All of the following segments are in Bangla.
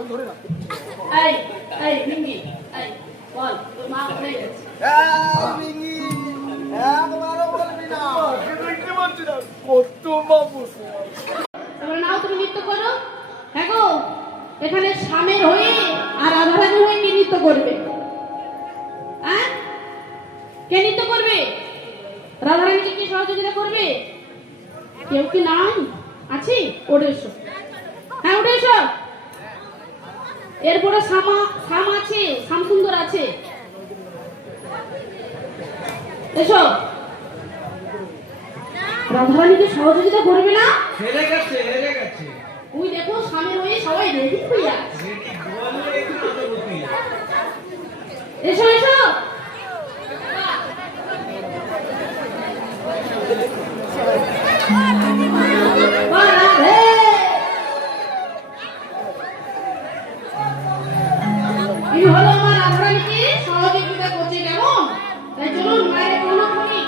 এই এই ভিঙ্গি এই বল তোর মা কোথায় গেছে? ভিঙ্গি একবারও বলবি না, কি বলছি না কত বাবু। তারপরে নাও তুমি নৃত্য করো। হ্যাঁ গো, এখানে স্বামীর হয়ে আর রাধারানী হয়ে কে নৃত্য করবে? হ্যাঁ, কে নৃত্য করবে? রাধারানীকে কি সহযোগিতা করবে? কেউ কি নাই? আছে? ওঠে এসো। হ্যাঁ উঠে এসো। এরপরে শাম আছে, শাম সুন্দর আছে। এসো। রাধারানীকে সহযোগিতা করবে না? হেরে গেছে, হেরে গেছে। ওই দেখো স্বামীর হয়ে সবাই রেডি হয়ে আছে। এসো এসো। এই হলো আমার রাধারানীকে সহযোগিতা করছে, কেমন? তাই চলুন বাইরে প্রণাম করি।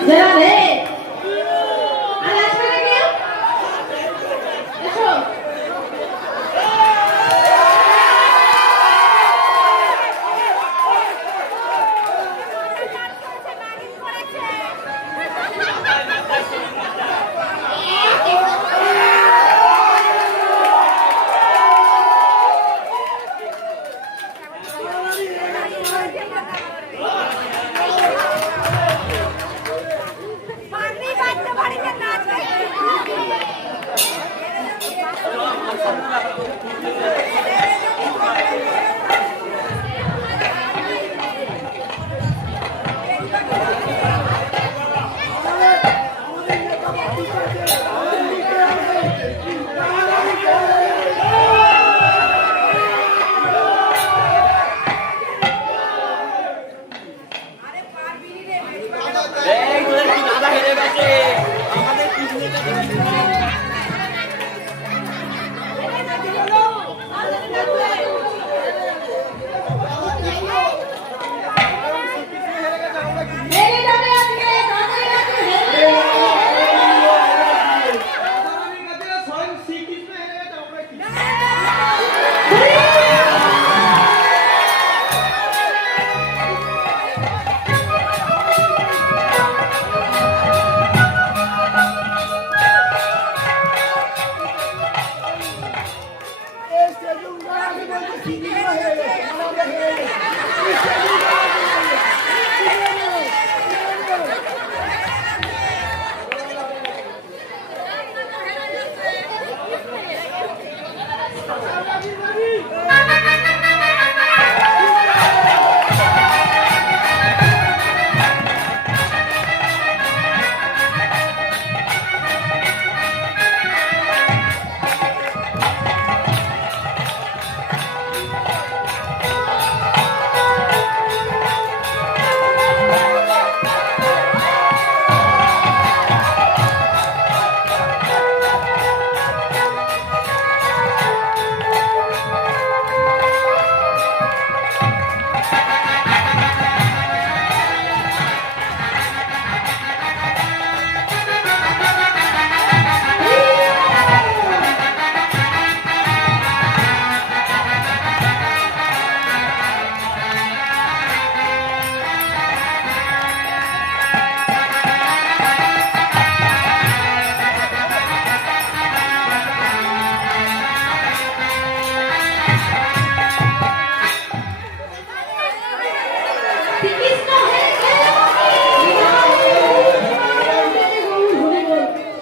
জেলা রে আর আসবে না কেউ এসো এই তোদের কি দাদা হেরে গেছে আমাদের কৃষ্ণটা মেরে যাবে আজকে দাদাই আছে হেরে স্বয়ং শ্রীকৃষ্ণ হেরে গেছে আমরা কি কৃষ্ণ হেরে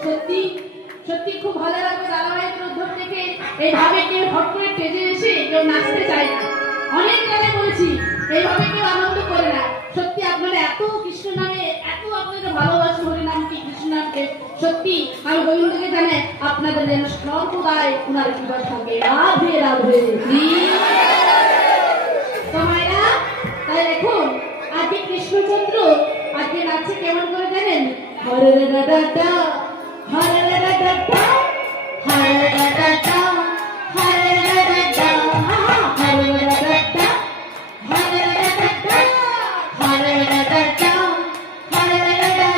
সত্যি সত্যি খুব ভালো লাগবে দাদাভাইয়ের উদ্যোগ থেকে এইভাবে কেউ হট করে স্টেজে এসে কেউ নাচতে চায় না অনেক জায়গায় বলেছি এইভাবে কেউ আনন্দ করে না সত্যি আপনারা এত কৃষ্ণ নামে এত আপনাদের ভালোবাসা হরি নামকে কৃষ্ণ নামকে সত্যি আমি গোবিন্দকে জানে আপনাদের যেন সর্বদাই ওনার কৃপা থাকে রাধে রাধে তোমায়রা তাই দেখুন আজকে কৃষ্ণচন্দ্র আজকে নাচে কেমন করে জানেন হরে দাদা হরে দাদা হরে দাদা হরে দাদা হরে দাদা হরে দাদা হরে দাদা হরে দাদা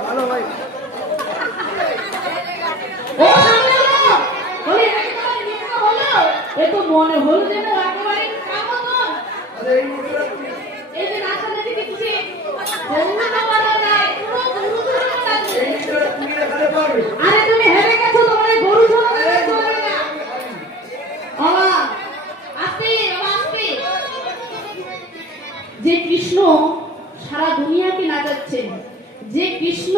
ভালো ভাই ও বলি একবার নিতে হলো এ তো মনে হলো যেন একেবারে কামতন এই যে নাচটা দেখেছি বন্ধুরা বলা যায় পুরো গরু ধরে লাগছে আরে তুমি হেরে গেছো তোমার গরু ধরে চলবে না বাবা আস্তে যে কৃষ্ণ সারা দুনিয়াকে নাচাচ্ছেন যে কৃষ্ণ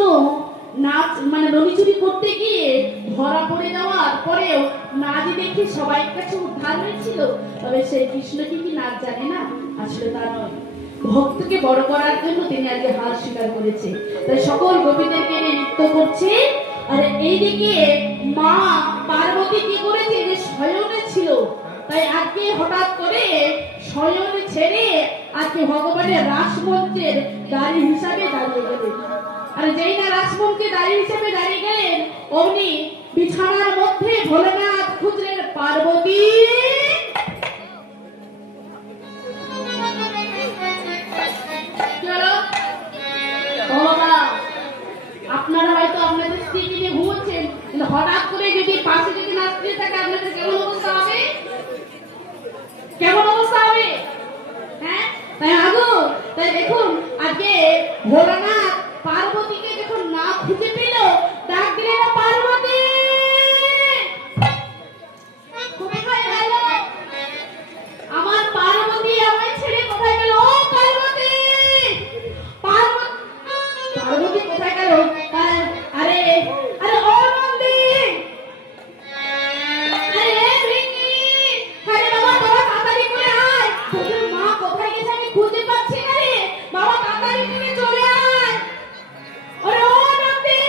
নাচ মানে রবিচুরি করতে গিয়ে ধরা পড়ে যাওয়ার পরেও নাচ দেখে সবাই কাছে উদ্ধার হয়েছিল তবে সেই কৃষ্ণ কি নাচ জানে না আসলে তা নয় ভক্তকে বড় করার জন্য তিনি আজকে হার স্বীকার করেছে তাই সকল গোপীদেরকে নিয়ে নৃত্য করছে আর এইদিকে মা পার্বতী কি করেছে যে শয়নে ছিল তাই আজকে হঠাৎ করে শয়ন ছেড়ে আজকে ভগবানের রাসমঞ্চের দাঁড়ি হিসাবে দাঁড়িয়ে গেলেন আর যেই না রাসমঞ্চে দাঁড়ি হিসাবে দাঁড়িয়ে গেলেন অমনি বিছানার মধ্যে ভোলেনাথ খুঁজলেন পার্বতী তাই আগো তাই দেখুন আজকে ভোলানাথ পার্বতীকে যখন না খুঁজে পেল ডাক দিলেন পার্বতী কোথায় গেল আমার পার্বতী আমায় ছেড়ে কোথায় গেল ও পার্বতী পার্বতী কোথায় গেল আরে আরে ও নন্দী আরে রিঙ্কি আরে বাবা তোরা তাড়াতাড়ি করে আয় তোদের মা কোথায় গেছে আমি খুঁজে পাচ্ছি না রে বাবা তাড়াতাড়ি করে চলে আয় আরে ও নন্দী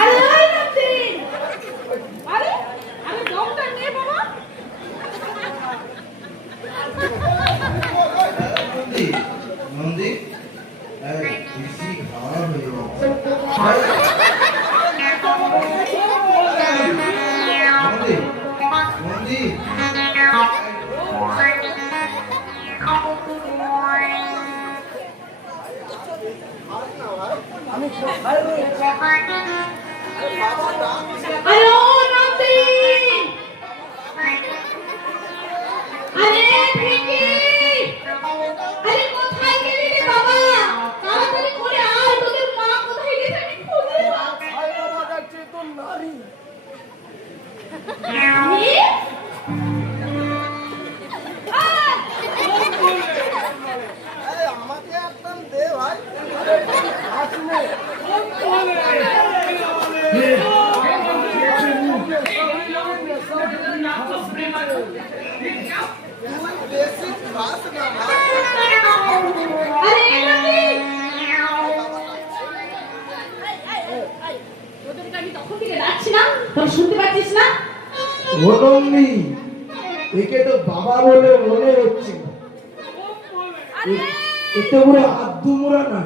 আরে ওই নন্দী আরে আরে দমটা নে বাবা নন্দী নন্দী এই বেশি খারাপ হয়ে গেছে নন্দী নন্দী আরে ও নন্দী আরে ভিকি আরে কোথায় গেলি রে বাবা তাড়াতাড়ি করে আয় তোদের মা কোথায় গেছে আমি খুঁজে পাচ্ছি আয় বাবা যাচ্ছে তো নারী না। এই আমাকে একটা দে ভাই আসলে বেশি খাস না ভাই আরে নন্দী তোদেরকে আমি তখন থেকে ডাকছি না তোরা শুনতে পাচ্ছিস না ও নন্দী একে তো বাবা বলে মনে হচ্ছে এতে পুরো আব্দু মোরা না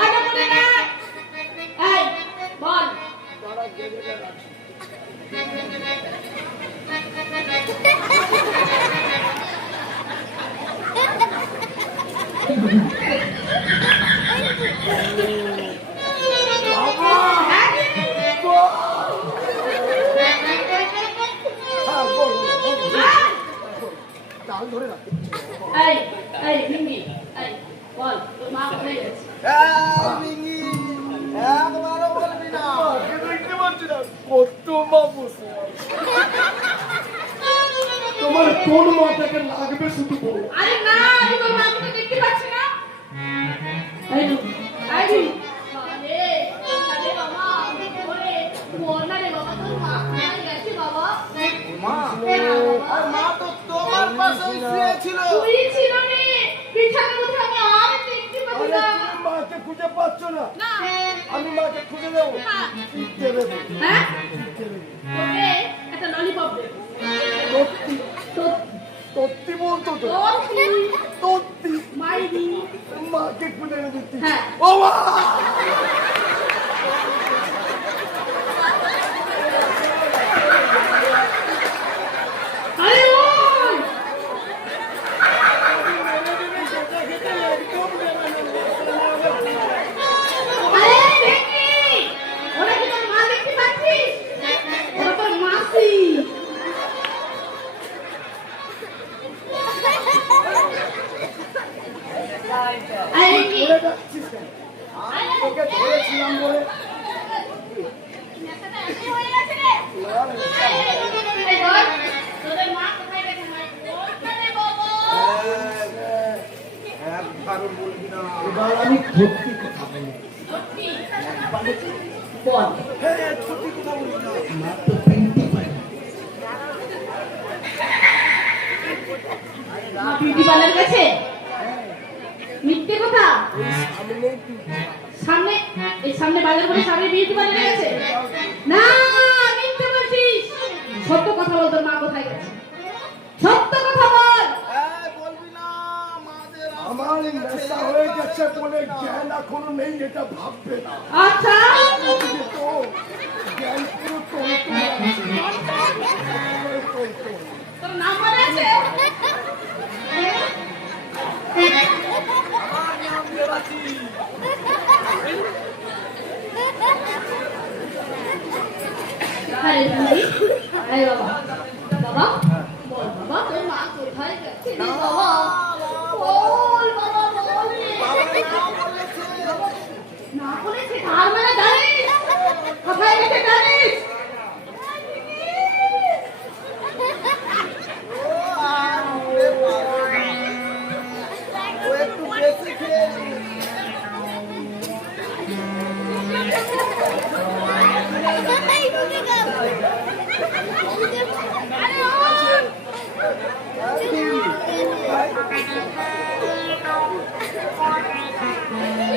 আরে বলে না এই বল হ্যাঁ বল চাল ধরে রাখ এই এই ভিঙ্গি এই বল তোর মা কোথায় গেছে একবারও বলবি না দেখতে পাচ্ছি না কত বাবুস তোমার কোন মাথাকে লাগবে শুধু বল আরে না আমি তোর মাকে তো দেখতে পাচ্ছি না এই নো আই দি আরে আরে বাবা ওরে বল না রে বাবা তোর মা কোথায় গেছে বাবা মা আর মা তো তোমার পাশেই শুয়েছিল তুই ছিল রে বিছানার মধ্যে আমি আর দেখতে পাচ্ছি আরে না তুমি মাকে খুঁজে পাচ্ছ না না আমি মাকে খুঁজে দেবো হ্যাঁ দেবে হ্যাঁ ওকে একটা ললিপপ দে সত্যি তো সত্যি বলতো তো সত্যি মাইদি মাকে খুঁজে দিচ্ছি হ্যাঁ ও মা আরে ওই আরে দেখি ওরা কি তোর মা দেখতে পাচ্ছিস ওরা তোর মাসি আরে কি ধরে যাচ্ছিস কেন? আমি তোকে ধরেছিলাম বলে তোদের মা কোথায় গেছে একবারও বলবি না এবার আমি সত্যি কথা বলি সত্যি বল হ্যাঁ সত্যি কথা বলি না মাত্র 3টি পাই বিউটি পার্লার গেছে মিথ্যে কথা সামনে সামনে এই সামনে বাজার করে সামনে বিউটি পার্লার গেছে না মিথ্যে বলছিস সত্য কথা বল তোর মা কোথায় গেছে সত্য কথা বল বলবি না আমার নেশা হয়ে গেছে বলে জ্ঞান এখনো নেই এটা ভাববে না আচ্ছা তো জ্ঞান পুরো তন্তু এই বাবা, বাবা, বল বাবা, তোর মা কোথায় গেছে রে বাবা? বল বাবা, বল রে। না বলেছে, তার মানে জানিস? কোথায় গেছে জানিস? ও একটু বেশি খেয়েছি।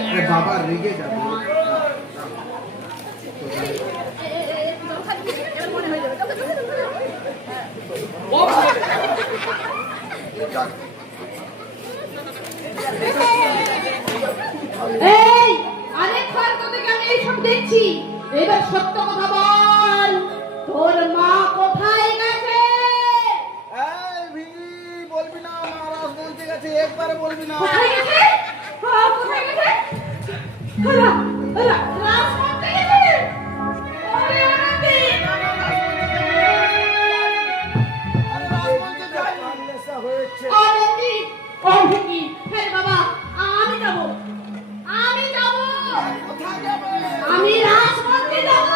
আরে বাবা রেগে যাবে এই, আরেকবার তোদেরকে আমি এইসব দেখছি। এবার সত্য কথা বল, তোর মা কোথায় গেছে? এই ভিড়ি বলবি না, মহারাজ বলতে গেছে, একবারে বলবি না। কোথায় গেছে? হ্যাঁ, কোথায় গেছে? ওরা, ওরা, রাজমন্ত্রী গেছে। ওরে আনন্দী। হয়েছে আনন্দী, ও ভিকি, হ্যাঁ বাবা, আমি যাব, আমি যাব, কোথায় যাবে? আমি রাজমন্ত্রী যাব।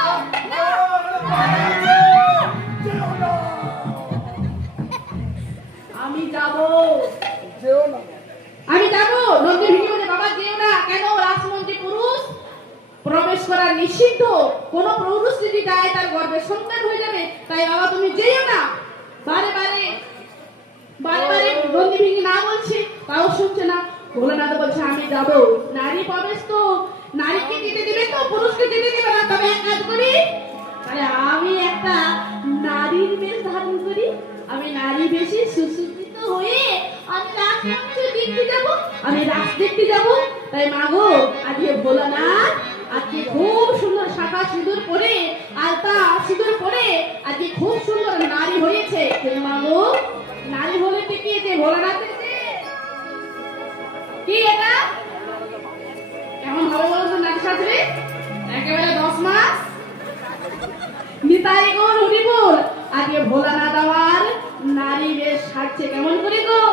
আমি যাব, যেও না। আমি যাব। নন্দী ভিকি বলে, বাবা যেও না। কেন? রাজমন্ত্রী পুরুষ প্রবেশ করা নিষিদ্ধ। কোন পুরুষ যদি যায় তার গর্ভে সন্তান হয়ে যাবে। তাই বাবা তুমি যেও না। বারে বারে বারে বারে নন্দী ভিকি না বলছে, তাও শুনছে না। ভোলানাথ বলছে আমি যাব। নারী প্রবেশ তো নারীকে যেতে দিবে, তো পুরুষকে যেতে দিবে না। তবে এক কাজ করি, আরে আমি একটা নারীর বেশ ধারণ করি। আমি নারী বেশি সুসজ্জিত হয়ে আমি রাজকে দেখতে যাব, আমি রাজ দেখতে যাব। তাই মাগো, আজকে ভোলানাথ আজকে খুব সুন্দর শাখা সিঁদুর পরে, আলতা সিঁদুর পরে আজকে খুব সুন্দর নারী হয়েছে। কিন্তু মাগো, নারী হলে টিকিয়েছে ভোলানাথের চেয়ে। কি এটা কেমন হবে বলো তো নারী শাস্ত্রে? একেবারে 10 মাস নিতাই গো হরিবোল। আজকে ভোলানাথ আমার নারী বেশ সাজছে কেমন করে গো?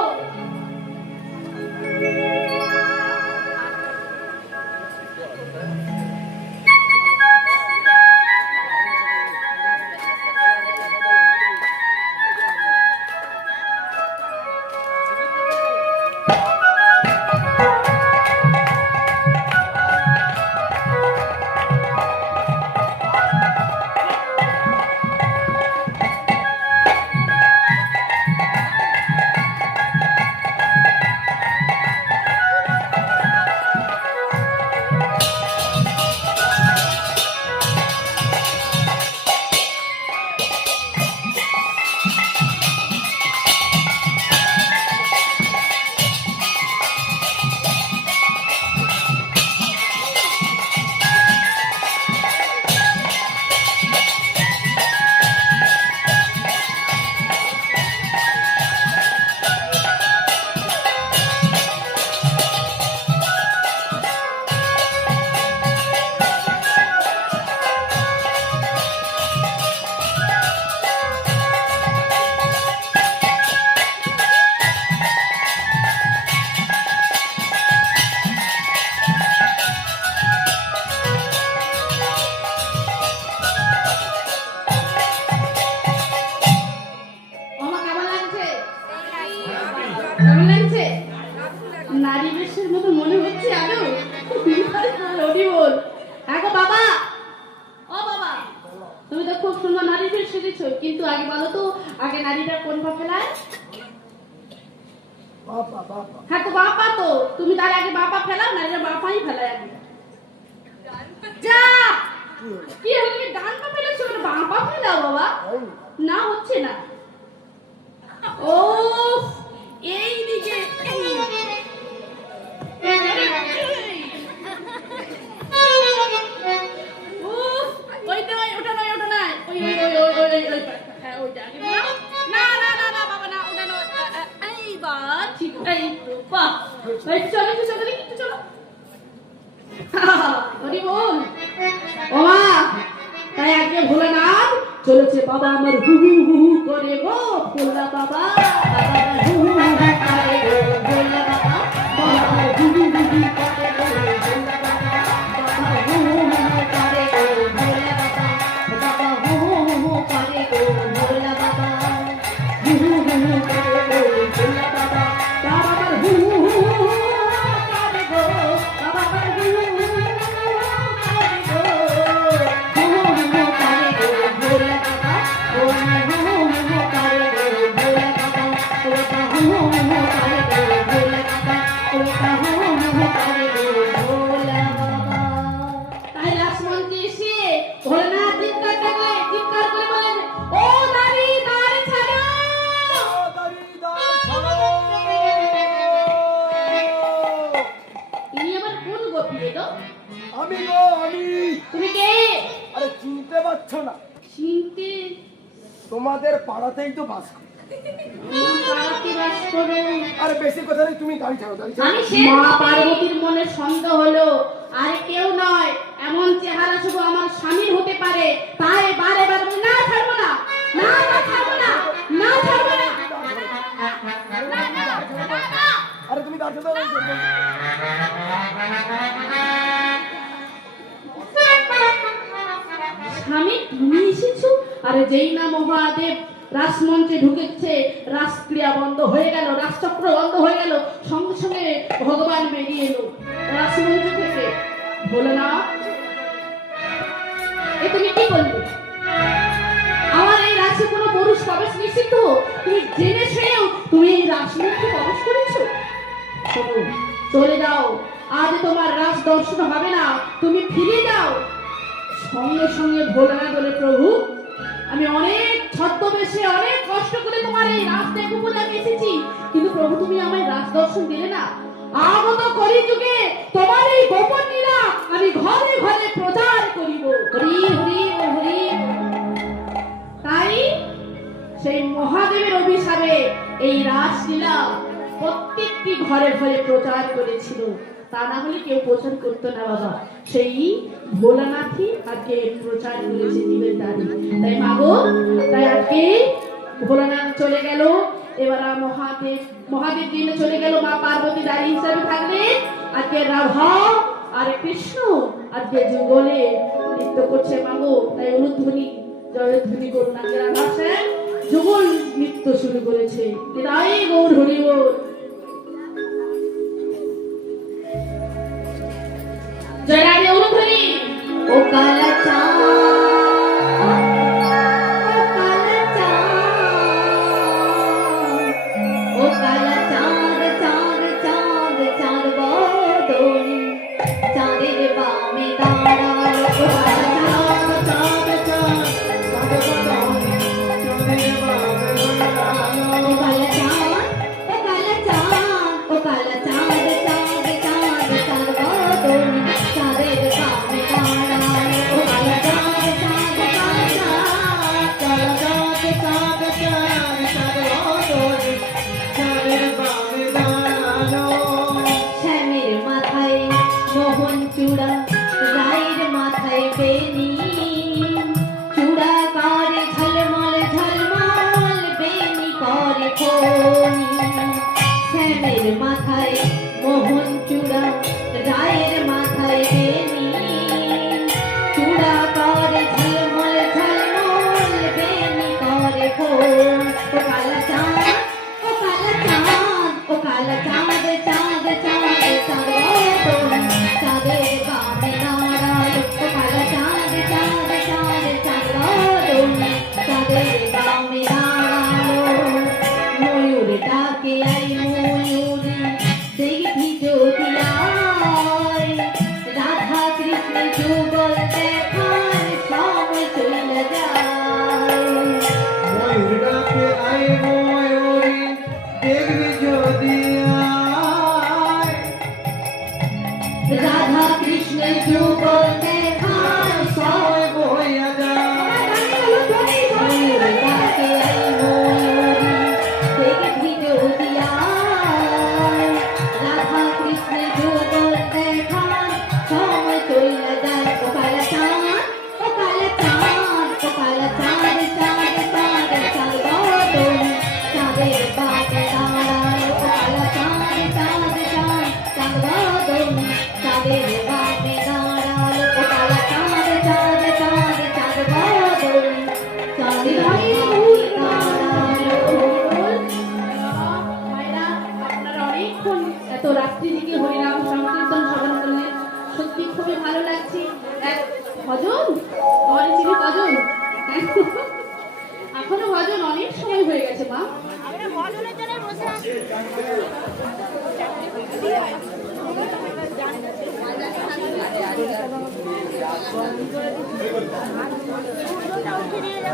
আমার কেমন লাগছে? কেমন লাগছে? নারী বেশের মতো মনে হচ্ছে আদৌ? হরিবোল। এখন বাবা, ও বাবা, তুমি তো খুব সুন্দর নারী বেশ সেজেছো, কিন্তু আগে বলো তো, আগে নারীটা কোন পা ফেলায়? বাবা বাবা হ্যাঁ তো বাপা তো, তুমি তার আগে বাপা ফেলাও, নারীরা বাপাই ফেলায় আগে। যা, কি হলো? তুমি ডান পা ফেলেছো, বাপা ফেলাও বাবা। না হচ্ছে না। ও এই দিকে ওইটা নয়, ওটা নয়, ওটা নয়, ওই ওই ওই ওই ওই ওই হ্যাঁ ওইটা আগে নাও। না না না না বাবা না, ওটা নয়। এইবার ঠিক, এই তো বাহ, এই চলো একটু চলো দেখি, একটু চলো। হরি বল ও মা। তাই আজকে ভোলানাথ চলেছে বাবা আমার হু হু হু হু করে গো ভোলা বাবা, বাবা আমার হু হু হু হু করে গো ভোলা বাবা, বাবা আমার হু হু হু হু করে গো ভোলা বাবা, বাবা হু হু হু হু করে গো ভোলা বাবা, বাবা হু হু হু হু করে গো ভোলা বাবা, হু হু হু হু করে গো ভোলা বাবা, বাবা আমার হু হু হু হু করে গো, বাবা আমার হু হু হু হু করে গো, হু হু হু হু করে গো ভোলা বাবা, ও আমার হু হু হু হু করে গো ভোলা বাবা, ও তা হু হু হু হু করে গো ভোলা বাবা, ও তা হু হু হু হু করে গো ভোলা বাবা। তাই লক্ষ্মণজি এসে ভোলানাথ চিৎকার করে বলেন, ও দাঁড়ি দাঁড় ছাড়ো। ইনি আবার কোন গোপী এলো? আমি গো আমি। তুমি কে? আরে চিনতে পারছো না? চিনতে তোমাদের পাড়াতেই তো বাস করি। আমার পাড়াতে বাস করো। আরে বেশি কথা নেই, তুমি গাড়ি ছাড়ো, গাড়ি ছাড়ো। আমি মা পার্বতীর মনে সন্দেহ হলো, আরে কেউ নয়, এমন চেহারা শুধু আমার স্বামীর হতে পারে, তাই বারে বারে বলি, না ছাড়বো না, না না ছাড়বো না, না ছাড়বো না। আরে তুমি দাঁড়িয়ে দাও। স্বামী তুমি এসেছো? আরে যেই না মহাদেব রাসমঞ্চে ঢুকেছে, রাসক্রিয়া বন্ধ হয়ে গেল, রাসচক্র বন্ধ হয়ে গেল, সঙ্গে সঙ্গে ভগবান বেরিয়ে এলো রাসমঞ্চ থেকে। ভোলানাথ, এ তুমি কি বললে? আমার এই রাসে কোনো পুরুষ প্রবেশ নিষিদ্ধ, তুমি জেনে শুনেও তুমি এই রাসমঞ্চে প্রবেশ করেছো? শোনো, চলে যাও, আজ তোমার রাস দর্শন হবে না, তুমি ফিরে যাও। সঙ্গে সঙ্গে ভোলানাথ বলে, প্রভু আমি অনেক ছদ্মবেশে অনেক কষ্ট করে তোমার এই রাস দেখবো বলে আমি এসেছি, কিন্তু প্রভু তুমি আমায় রাস দর্শন দিলে না। আগত করি যুগে তোমার এই গোপন লীলা আমি ঘরে ঘরে প্রচার করিব। হরি হরি হরি। তাই সেই মহাদেবের অভিশাপে এই রাসলীলা প্রত্যেকটি ঘরে ঘরে প্রচার করেছিল, তা না হলে কেউ প্রচার করতো না বাবা। সেই ভোলানাথই আজকে প্রচার করেছে জীবের দ্বারে। তাই মাগো, তাই আজকে ভোলানাথ চলে গেল, এবার মহাদেব দিনে চলে গেল, মা পার্বতী দাঁড়ি হিসাবে থাকবে। আজকে রাধা আর কৃষ্ণ আজকে যুগলে নৃত্য করছে মাগো। তাই অনুধ্বনি জয়ধ্বনি করুণাকে রাধা সেন যুগল নৃত্য শুরু করেছে। তাই গৌর হরি বল। জয়রানী অনুধ্বনি। ও কালা চাঁদ, ও কালা চাঁদ, ও কালা চাঁদ, চাঁদ চাঁদ চাঁদ বদন, চাঁদের বামে দাঁড়ায় ও কালা চাঁদ, চাঁদ চাঁদ চাঁদ বদন, চাঁদের বামে দাঁড়ায় ও কালা চাঁদ, ও কালা চাঁদ, ও কালা চাঁদ, চাঁদ চাঁদ চাঁদ বদন, চাঁদের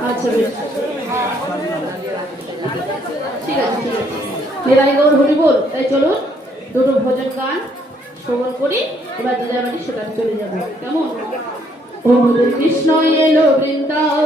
আচ্ছা বেশ ঠিক আছে ঠিক আছে নিরাই গৌর হরি বল। তাই চলুন দুটো ভজন গান শ্রবণ করি, এবার দিদার বাড়ি সেখানে চলে যাবো। কেমন? ও কৃষ্ণ এলো বৃন্দাবন।